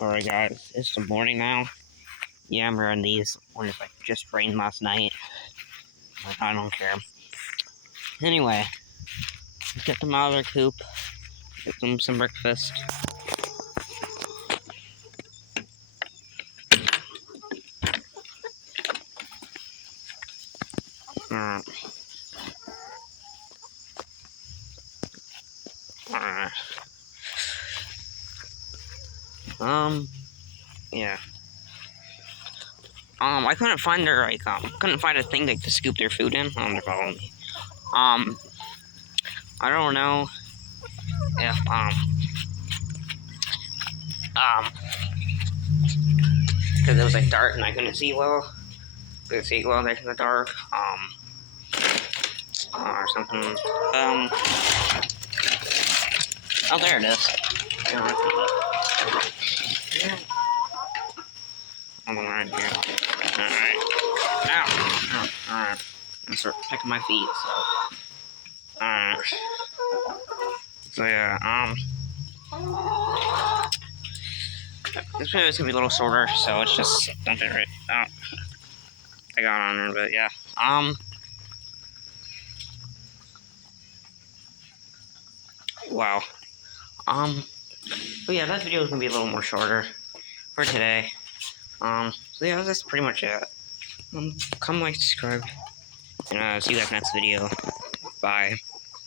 Alright guys, it's the morning now. Yeah, I'm wearing these. Wonder if it just rained last night. But I don't care. Anyway, let's get them out of their coop. Get them some breakfast. Alright. Yeah. I couldn't find their, couldn't find a thing to scoop their food in. They're following me. I don't know if, because it was, like, dark and I couldn't see well. Couldn't see well there in the dark, or something. Oh, there it is. Hold on right here. Alright. Ow. Alright. I'm start picking my feet, so. Alright. So yeah, this video is gonna be a little shorter, so it's just something right. Oh, I got on there, but yeah. Wow. But yeah, that video is gonna be a little more shorter for today. So yeah, that's pretty much it. Come like, subscribe, and see you guys next video. Bye.